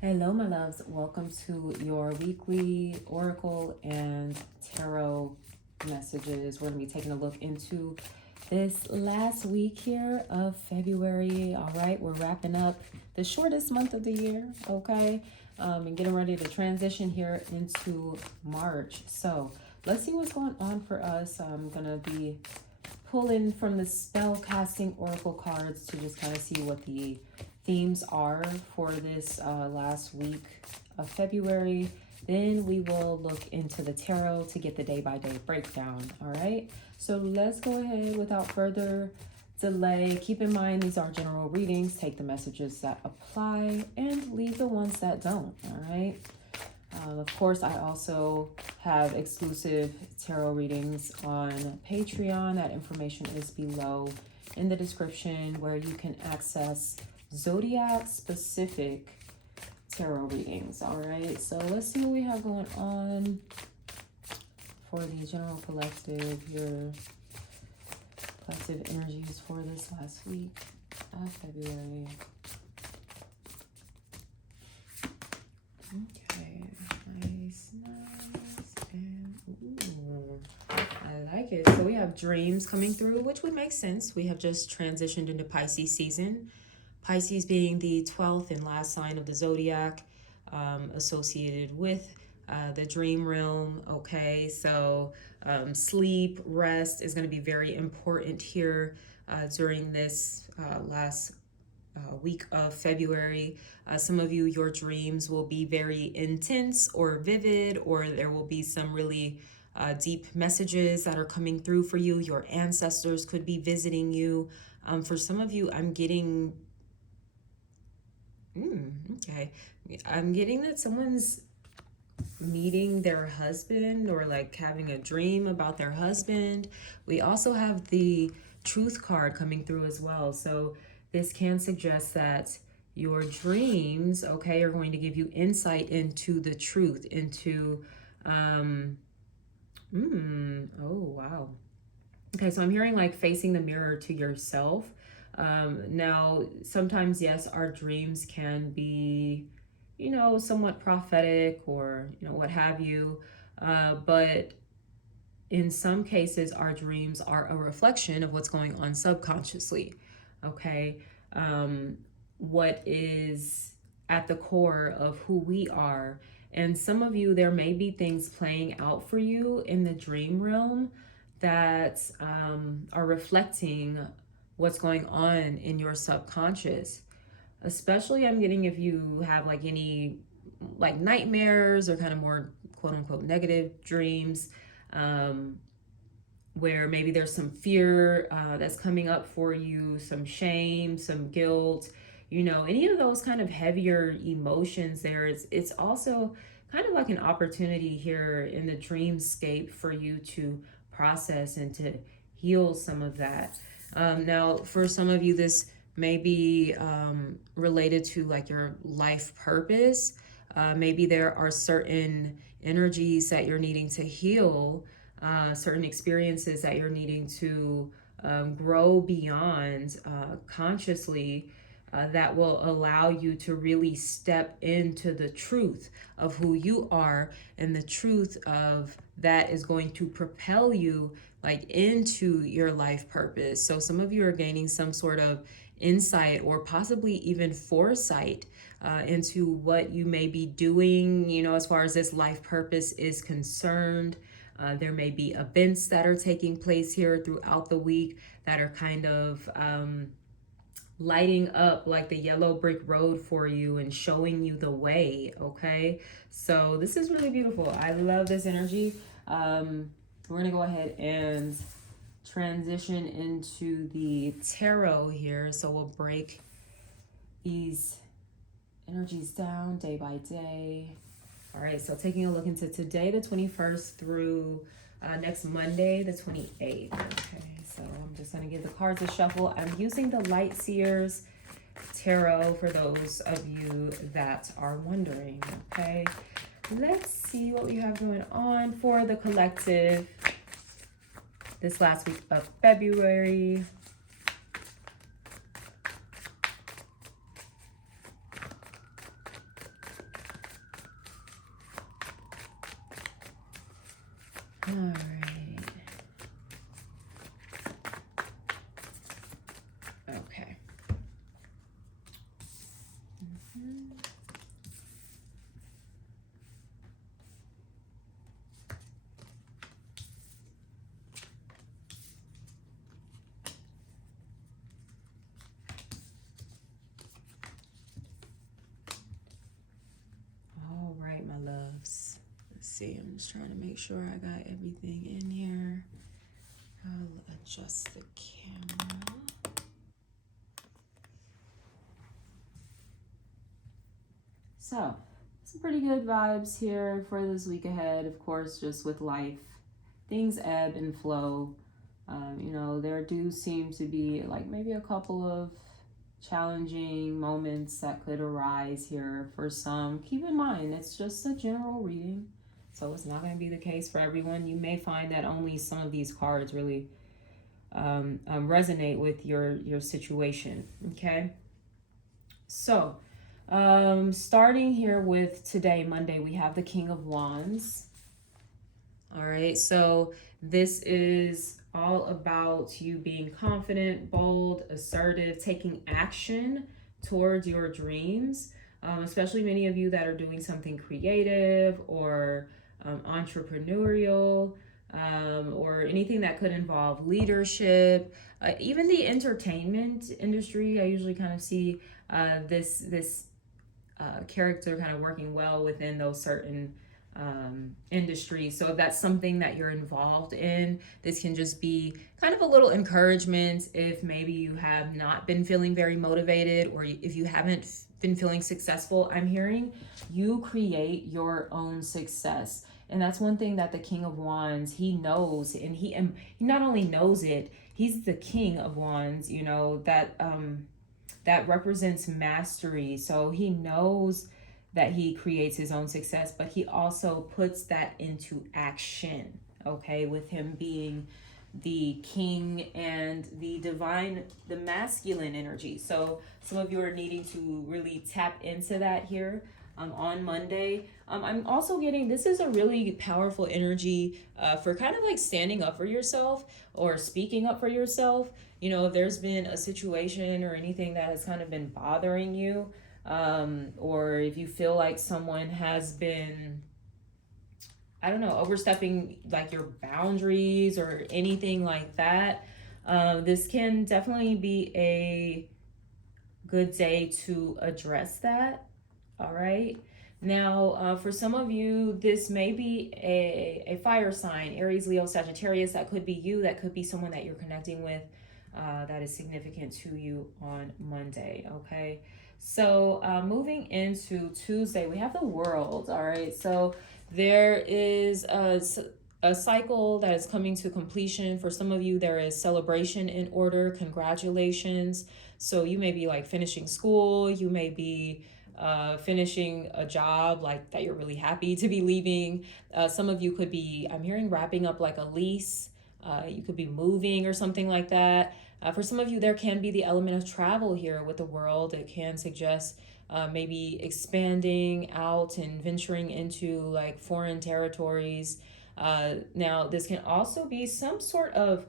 Hello, my loves. Welcome to your weekly oracle and tarot messages. We're going to be taking a look into this last week here of February. All right, we're wrapping up the shortest month of the year, okay? And getting ready to transition here into March. So let's see what's going on for us. I'm going to be pulling from the spell casting oracle cards to just kind of see what the themes are for this last week of February. Then we will look into the tarot to get the day-by-day breakdown. All right, so let's go ahead without further delay. Keep in mind these are general readings. Take the messages that apply and leave the ones that don't. All right. Of course, I also have exclusive tarot readings on Patreon. That information is below in the description, where you can access Zodiac specific tarot readings. All right, so let's see what we have going on for the general collective, your collective energies for this last week of February. Okay, nice, and ooh, I like it. So we have dreams coming through, which would make sense. We have just transitioned into Pisces season. Pisces being the 12th and last sign of the Zodiac, associated with the dream realm. Okay, so sleep, rest is going to be very important here during this last week of February. Some of you, your dreams will be very intense or vivid, or there will be some really deep messages that are coming through for you. Your ancestors could be visiting you. For some of you, I'm getting okay. I'm getting that someone's meeting their husband, or like having a dream about their husband. We also have the truth card coming through as well. So this can suggest that your dreams, okay, are going to give you insight into the truth, into, oh, wow. Okay, so I'm hearing like facing the mirror to yourself. Now, sometimes, yes, our dreams can be, somewhat prophetic, or, what have you. But in some cases, our dreams are a reflection of what's going on subconsciously. Okay. What is at the core of who we are. And some of you, there may be things playing out for you in the dream realm that are reflecting what's going on in your subconscious. Especially, I'm getting if you have like any like nightmares or kind of more quote unquote negative dreams, where maybe there's some fear that's coming up for you, some shame, some guilt, any of those kind of heavier emotions there. It's also kind of like an opportunity here in the dreamscape for you to process and to heal some of that. Now, for some of you, this may be related to like your life purpose. Maybe there are certain energies that you're needing to heal, certain experiences that you're needing to grow beyond consciously, that will allow you to really step into the truth of who you are, and the truth of that is going to propel you like into your life purpose. So some of you are gaining some sort of insight, or possibly even foresight into what you may be doing, as far as this life purpose is concerned. There may be events that are taking place here throughout the week that are kind of lighting up like the yellow brick road for you and showing you the way. Okay, so this is really beautiful. I love this energy. We're gonna go ahead and transition into the tarot here. So we'll break these energies down day by day. All right, so taking a look into today, the 21st, through next Monday, the 28th. Okay, so I'm just going to give the cards a shuffle. I'm using the Light Seers Tarot for those of you that are wondering. Okay, let's see what we have going on for the collective this last week of February. All right, my loves. Let's see. I'm just trying to make sure I got everything in here. I'll adjust the camera. So, some pretty good vibes here for this week ahead. Of course, just with life, things ebb and flow. You know, there do seem to be like maybe a couple of challenging moments that could arise here for some. Keep in mind, it's just a general reading, so it's not going to be the case for everyone. You may find that only some of these cards really resonate with your situation. Okay, so starting here with today, Monday, we have the King of Wands. All right, so this is all about you being confident, bold, assertive, taking action towards your dreams, especially many of you that are doing something creative or entrepreneurial, or anything that could involve leadership, even the entertainment industry. I usually kind of see this character kind of working well within those certain industry. So if that's something that you're involved in, this can just be kind of a little encouragement if maybe you have not been feeling very motivated, or if you haven't been feeling successful. I'm hearing you create your own success. And that's one thing that the King of Wands, he knows, and he not only knows it, he's the King of Wands, you know, that represents mastery. So he knows that he creates his own success, but he also puts that into action, okay, with him being the king and the divine, the masculine energy. So some of you are needing to really tap into that here on Monday. I'm also getting, this is a really powerful energy for kind of like standing up for yourself or speaking up for yourself. You know, if there's been a situation or anything that has kind of been bothering you, or if you feel like someone has been, I don't know, overstepping like your boundaries or anything like that, this can definitely be a good day to address that. All right. Now, for some of you, this may be a fire sign, Aries, Leo, Sagittarius. That could be you. That could be someone that you're connecting with that is significant to you on Monday. Okay. So moving into Tuesday, we have the World. All right. So there is a cycle that is coming to completion. For some of you, there is celebration in order. Congratulations. So you may be like finishing school. You may be finishing a job like that you're really happy to be leaving. Some of you could be, I'm hearing, wrapping up like a lease. You could be moving or something like that. For some of you, there can be the element of travel here with the World. It can suggest maybe expanding out and venturing into like foreign territories. Now, this can also be some sort of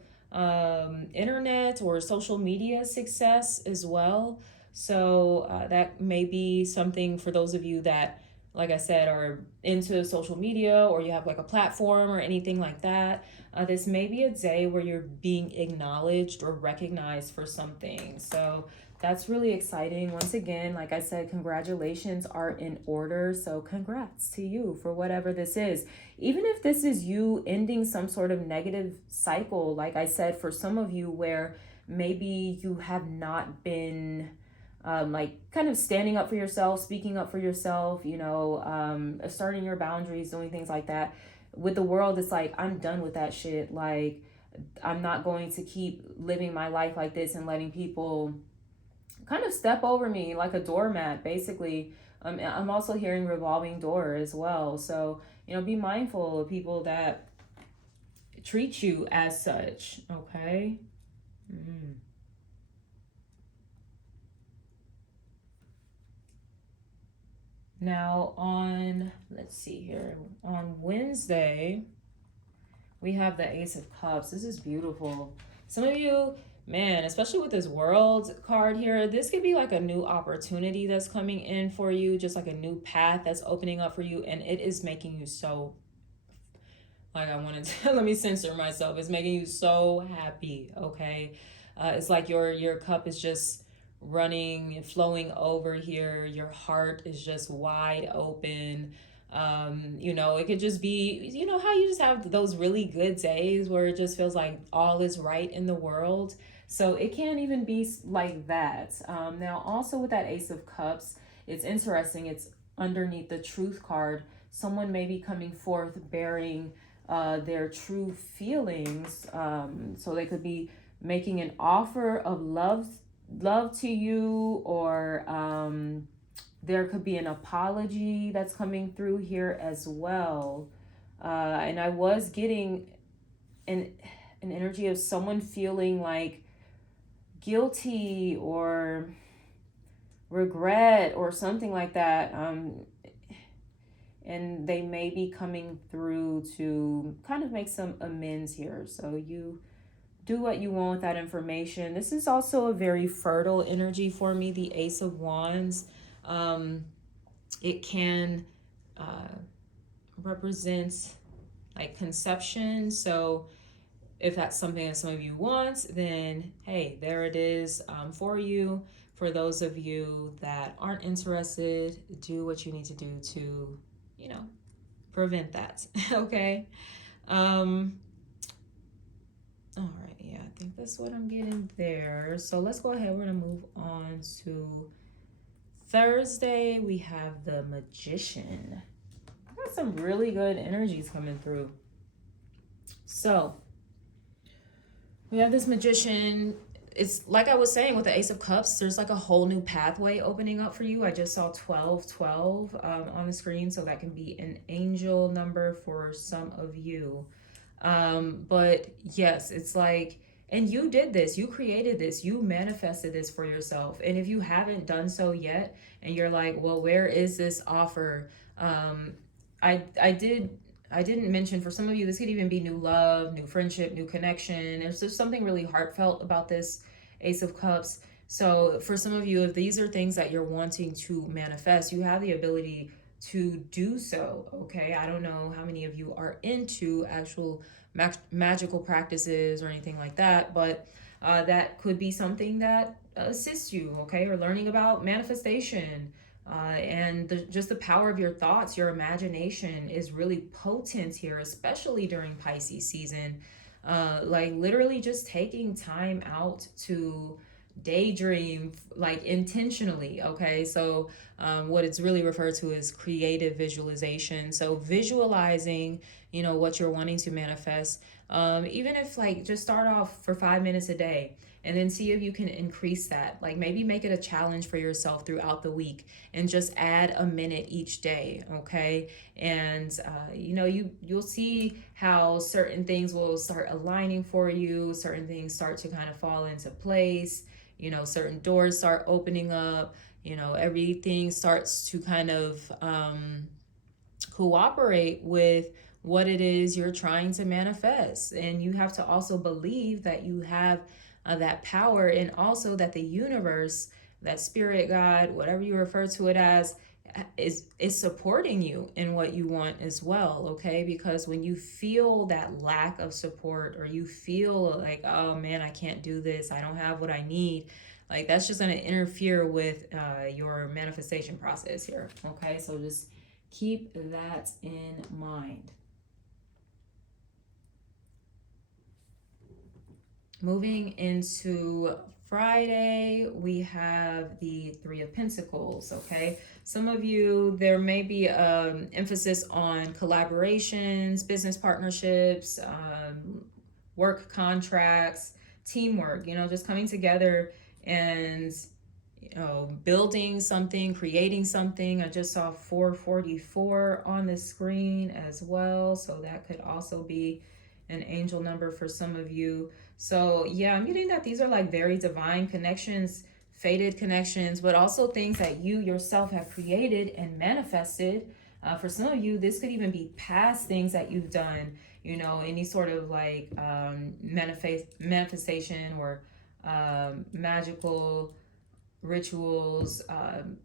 internet or social media success as well. So that may be something for those of you that, like I said, are into social media, or you have like a platform or anything like that. This may be a day where you're being acknowledged or recognized for something. So that's really exciting. Once again, like I said, congratulations are in order. So congrats to you for whatever this is. Even if this is you ending some sort of negative cycle, like I said, for some of you where maybe you have not been like kind of standing up for yourself, speaking up for yourself, you know, asserting your boundaries, doing things like that. With the World, it's like, I'm done with that shit. Like, I'm not going to keep living my life like this and letting people kind of step over me like a doormat, basically. I'm also hearing revolving door as well. So, you know, be mindful of people that treat you as such, okay? Mm-hmm. Now on, let's see here, on Wednesday, we have the Ace of Cups. This is beautiful. Some of you Man, especially with this world card here, this could be like a new opportunity that's coming in for you, just like a new path that's opening up for you, and it is making you so, like, I wanted to let me censor myself. It's making you so happy, okay? It's like your cup is just running, flowing over here. Your heart is just wide open. It could just be, how you just have those really good days where it just feels like all is right in the world. So it can't even be like that. Now, also with that Ace of Cups, it's interesting. It's underneath the Truth card. Someone may be coming forth bearing their true feelings. So they could be making an offer of love to you, or there could be an apology that's coming through here as well. And I was getting an energy of someone feeling like guilty or regret or something like that. And they may be coming through to kind of make some amends here. So you do what you want with that information. This is also a very fertile energy for me, the Ace of Wands. It can represent like conception. So if that's something that some of you want, then hey, there it is for you. For those of you that aren't interested, do what you need to do to, prevent that. Okay. All right. Yeah, I think that's what I'm getting there. So let's go ahead. We're going to move on to Thursday. We have the Magician. I got some really good energies coming through. So we have this Magician. It's like I was saying with the Ace of Cups, there's like a whole new pathway opening up for you. I just saw 1212 on the screen, so that can be an angel number for some of you. But yes, it's like, and you did this, you created this, you manifested this for yourself. And if you haven't done so yet, and you're like, well, where is this offer? I didn't mention, for some of you, this could even be new love, new friendship, new connection. There's just something really heartfelt about this Ace of Cups. So for some of you, if these are things that you're wanting to manifest, you have the ability to do so. Okay, I don't know how many of you are into actual magical practices or anything like that, but that could be something that assists you. Okay, or learning about manifestation. And just the power of your thoughts, your imagination is really potent here, especially during Pisces season. Like literally just taking time out to daydream, like intentionally. Okay, so what it's really referred to as creative visualization. So visualizing, what you're wanting to manifest. Even if like just start off for 5 minutes a day, and then see if you can increase that. Like maybe make it a challenge for yourself throughout the week and just add a minute each day. Okay, and you'll see how certain things will start aligning for you, certain things start to kind of fall into place, certain doors start opening up, everything starts to kind of cooperate with what it is you're trying to manifest. And you have to also believe that you have that power, and also that the universe, that spirit, God, whatever you refer to it as, is supporting you in what you want as well. Okay, because when you feel that lack of support, or you feel like, oh man, I can't do this, I don't have what I need, like that's just going to interfere with your manifestation process here. Okay, so just keep that in mind. Moving into Friday, we have the Three of Pentacles. Okay, some of you, there may be emphasis on collaborations, business partnerships, work contracts, teamwork, just coming together and building something, creating something. I just saw 444 on the screen as well, so that could also be an angel number for some of you. So yeah, I'm getting that these are like very divine connections, fated connections, but also things that you yourself have created and manifested. For some of you, this could even be past things that you've done, any sort of like manifestation or magical rituals.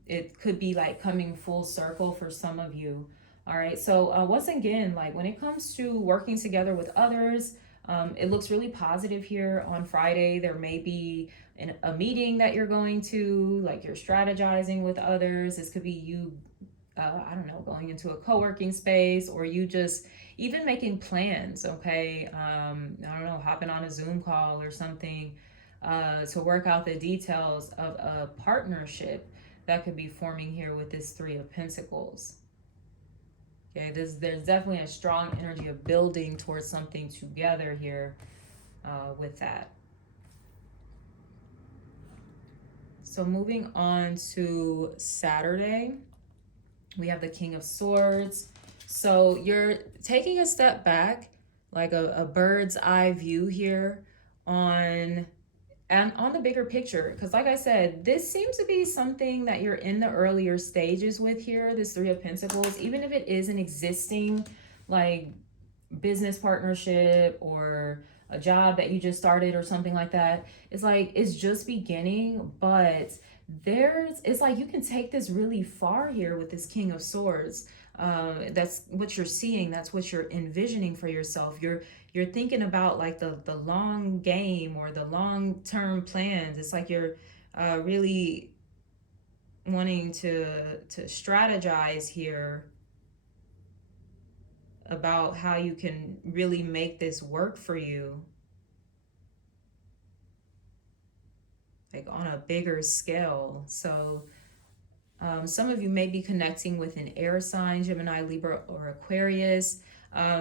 It could be like coming full circle for some of you. All right. So, once again, like when it comes to working together with others, it looks really positive here on Friday. There may be a meeting that you're going to, like you're strategizing with others. This could be you, I don't know, going into a co working space, or you just even making plans. Okay. I don't know, hopping on a Zoom call or something to work out the details of a partnership that could be forming here with this Three of Pentacles. Okay, there's definitely a strong energy of building towards something together here with that. So moving on to Saturday, we have the King of Swords. So you're taking a step back, like a bird's eye view here on and on the bigger picture, because like I said, this seems to be something that you're in the earlier stages with here, this Three of Pentacles, even if it is an existing like business partnership or a job that you just started or something like that. It's like it's just beginning, but it's like you can take this really far here with this King of Swords. That's what you're seeing, that's what you're envisioning for yourself. You're thinking about like the long game or the long term plans. It's like you're really wanting to strategize here about how you can really make this work for you, like on a bigger scale. So some of you may be connecting with an air sign, Gemini, Libra, or Aquarius.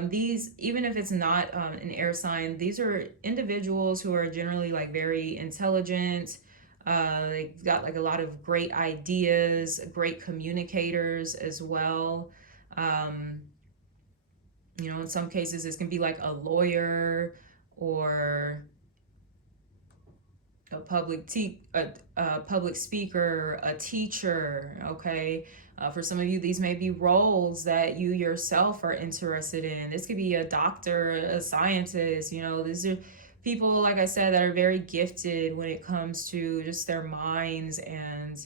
These, even if it's not an air sign, these are individuals who are generally like very intelligent. They got like a lot of great ideas, great communicators as well. Um, in some cases, this can be like a lawyer or a public speaker, a teacher. Okay, for some of you, these may be roles that you yourself are interested in. This could be a doctor, a scientist. These are people, like I said, that are very gifted when it comes to just their minds and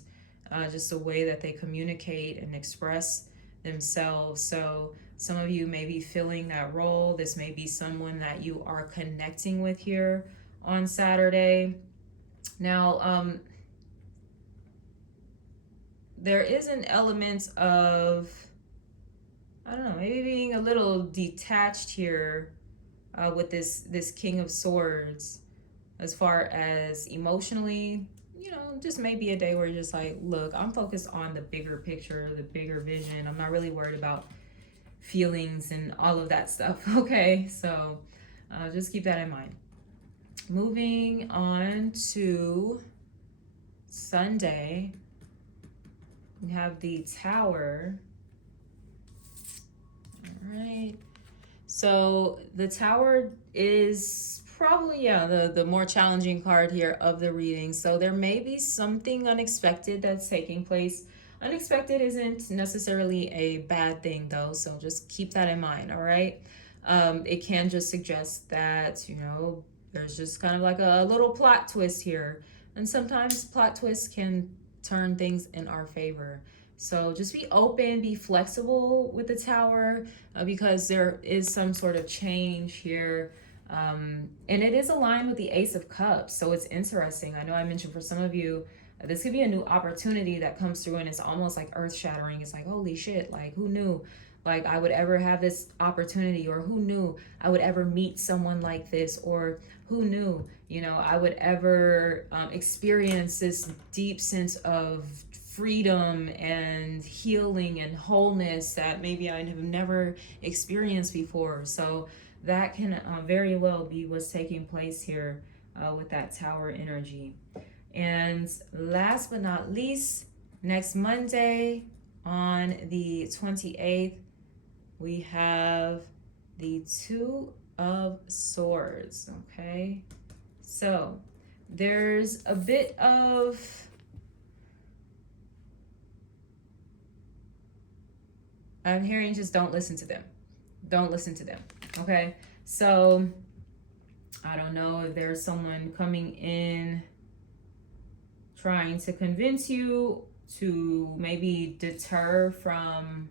just the way that they communicate and express themselves. So some of you may be filling that role. This may be someone that you are connecting with here on Saturday. Now, there is an element of, I don't know, maybe being a little detached here with this King of Swords as far as emotionally. Just maybe a day where you're just like, look, I'm focused on the bigger picture, the bigger vision. I'm not really worried about feelings and all of that stuff. Okay, so just keep that in mind. Moving on to Sunday, we have the Tower. All right. So the Tower is probably, the more challenging card here of the reading. So there may be something unexpected that's taking place. Unexpected isn't necessarily a bad thing though, so just keep that in mind, all right? It can just suggest that, there's just kind of like a little plot twist here. And sometimes plot twists can turn things in our favor. So just be open, be flexible with the Tower because there is some sort of change here. And it is aligned with the Ace of Cups. So it's interesting. I know I mentioned for some of you, this could be a new opportunity that comes through and it's almost like earth shattering. It's like, holy shit, like who knew? Like I would ever have this opportunity, or who knew I would ever meet someone like this, or who knew, I would ever experience this deep sense of freedom and healing and wholeness that maybe I have never experienced before. So that can very well be what's taking place here with that Tower energy. And last but not least, next Monday on the 28th, we have the Two of Swords, okay? So there's a bit of I'm hearing just don't listen to them. Don't listen to them, okay? So I don't know if there's someone coming in trying to convince you to maybe deter from,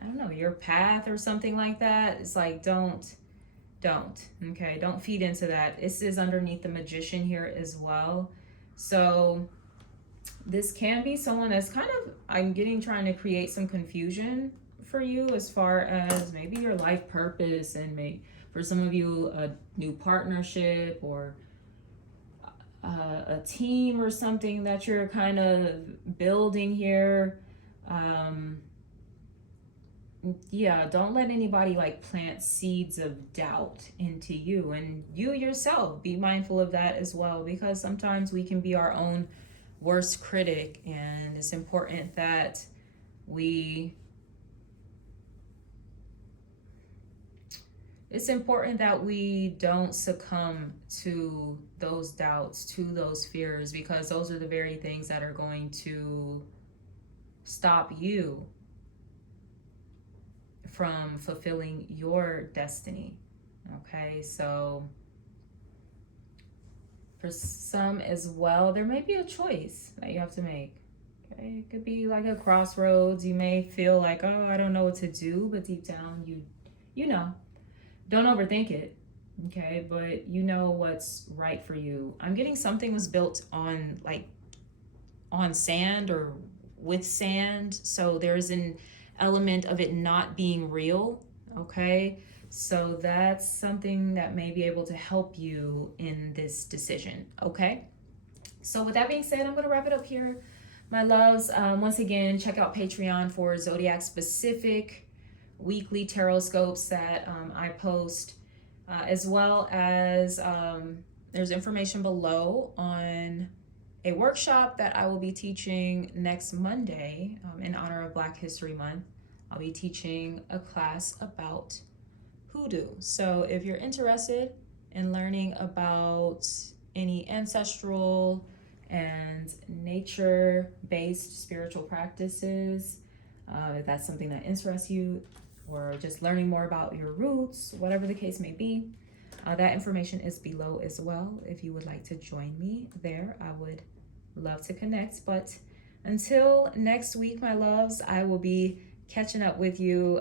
I don't know, your path or something like that. It's like, okay, don't feed into that. This is underneath the Magician here as well. So this can be someone that's kind of, I'm getting, trying to create some confusion for you as far as maybe your life purpose, and maybe for some of you a new partnership, or a team or something that you're kind of building here. um yeah, don't let anybody like plant seeds of doubt into you, and you yourself be mindful of that as well, because sometimes we can be our own worst critic, and it's important that we don't succumb to those doubts, to those fears, because those are the very things that are going to stop you from fulfilling your destiny. Okay, so for some as well, there may be a choice that you have to make. Okay, it could be like a crossroads. You may feel like, oh, I don't know what to do, but deep down, you know. Don't overthink it. Okay, but you know what's right for you. I'm getting something was built on, like, on sand or with sand, so there's an element of it not being real. Okay, so that's something that may be able to help you in this decision. Okay, so with that being said, I'm going to wrap it up here, my loves. Once again, check out Patreon for Zodiac specific weekly tarot scopes that I post, as well as there's information below on a workshop that I will be teaching next Monday, in honor of Black History Month. I'll be teaching a class about hoodoo. So if you're interested in learning about any ancestral and nature-based spiritual practices, if that's something that interests you, or just learning more about your roots, whatever the case may be, that information is below as well. If you would like to join me there, I would love to connect. But until next week, my loves, I will be catching up with you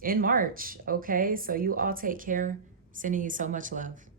in March. Okay, so you all take care. Sending you so much love.